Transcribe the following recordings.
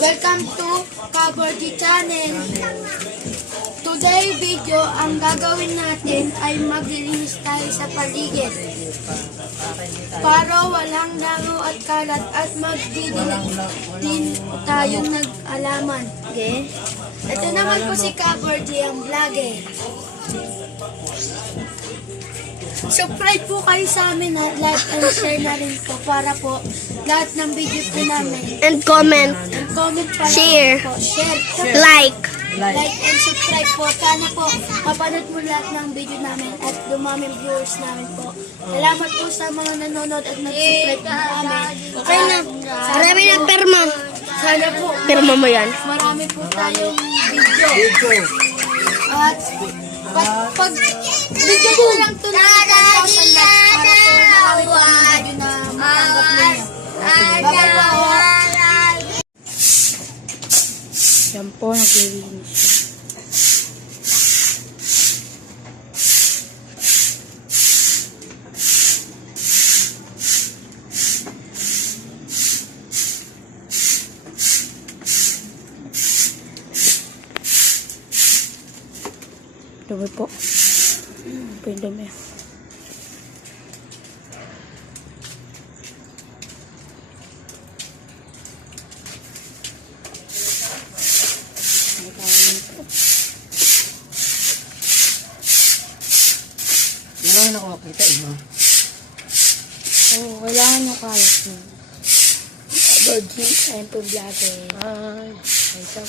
Welcome to Kabordi Channel. Today video, ang gagawin natin ay maglinis tayo sa paligid para walang damo at kalat at magdidilig tayo nag-alaman. Okay? Ito naman po si Kabordi, ang vlogger. Subscribe po kayo sa amin at like and share na rin po para po lahat ng video po namin. And comment. And comment pa lang Share. po. Share. Like. Like and subscribe po. Sana po mapanood mo lahat ng video namin at dumaming viewers namin po. Salamat po sa mga nanonood at nag-subscribe po namin. Okay na. Marami na perma. Sana po Perma mo yan. marami po tayong video. At pag bigyan ko lang ito ng 1,000 likes para po marami po ang video na matanggap ninyo. Bye-bye po. Yan po, naglilinis siya. Dumi po. Dumi. Kailangan ako makita mo. Oo, kailangan nyo kalat mo. Kabordi, ayun po vlogger. Ay, Ito,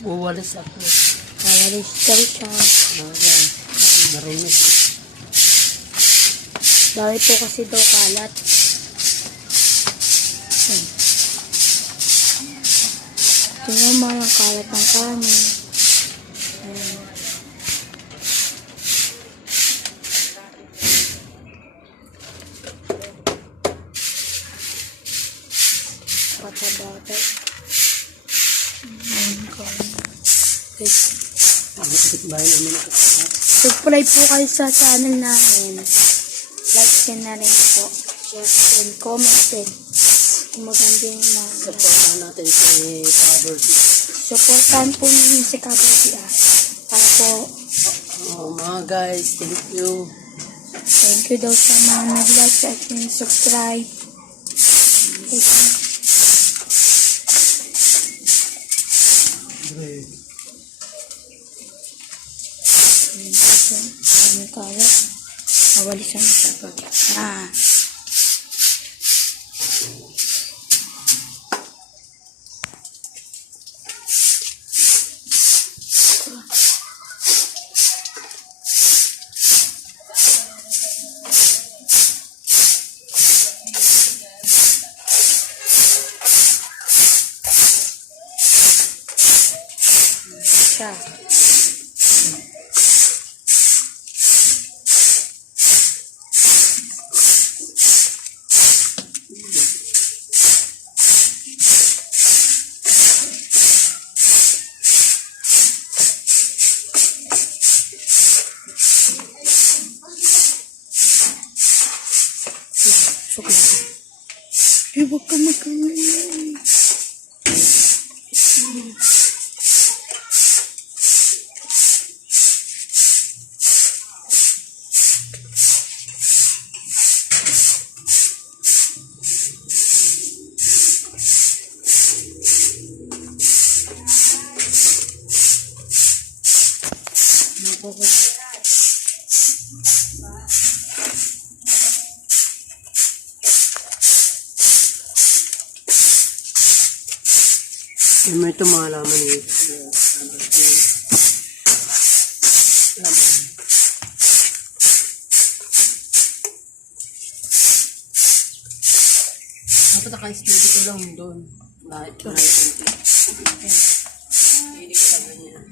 buwalis ako. kawalis daw siya. Ayan, marumi. Dahil po kasi daw kalat. Tingnan mo ang kalat ng kanin. Ayan. Pata-bata. Ayan ko. Ang kapitbahay namin ako. Subscribe po kayo sa channel namin. Like and na rin po. Share and comment din. Kung maganda yung mga Supportan natin si Poverty. supportan po ninyo si Kabordi para po Oh, mga guys, thank you. thank you daw sa mga nag-like at subscribe. Kami kaya mawalisan na siya pag siya. Huwag ka magkaroon. Yung may tumalaman eh. Laman. Dapat naka-steady ko lang doon. Lahat ko lang. Steady ko lang ganyan.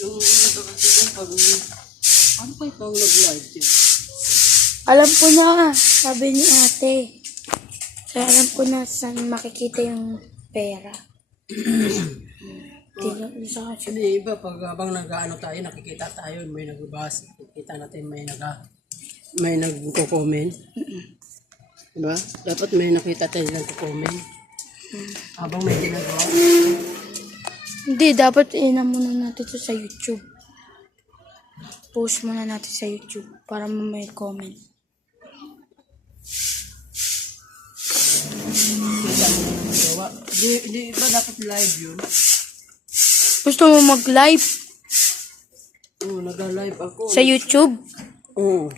Yung iba kasi yung pag... Ano pa yung pang nag-live yun? Alam ko na, sabi ni ate. Kaya alam ko na saan makikita yung pera. Sa Hindi, iba, pag habang nag-ano tayo, nakikita tayo, may nagbabas, nakikita natin may nagko-comment. Diba? Dapat may nakita tayo nagko-comment. Habang may ginagawa. Hindi, dapat muna natin ito sa YouTube. Post muna natin sa YouTube para may comment. Gawa. Di ba dapat live yun? Gusto mo mag-live Oo, nag-live ako. sa YouTube? Oo.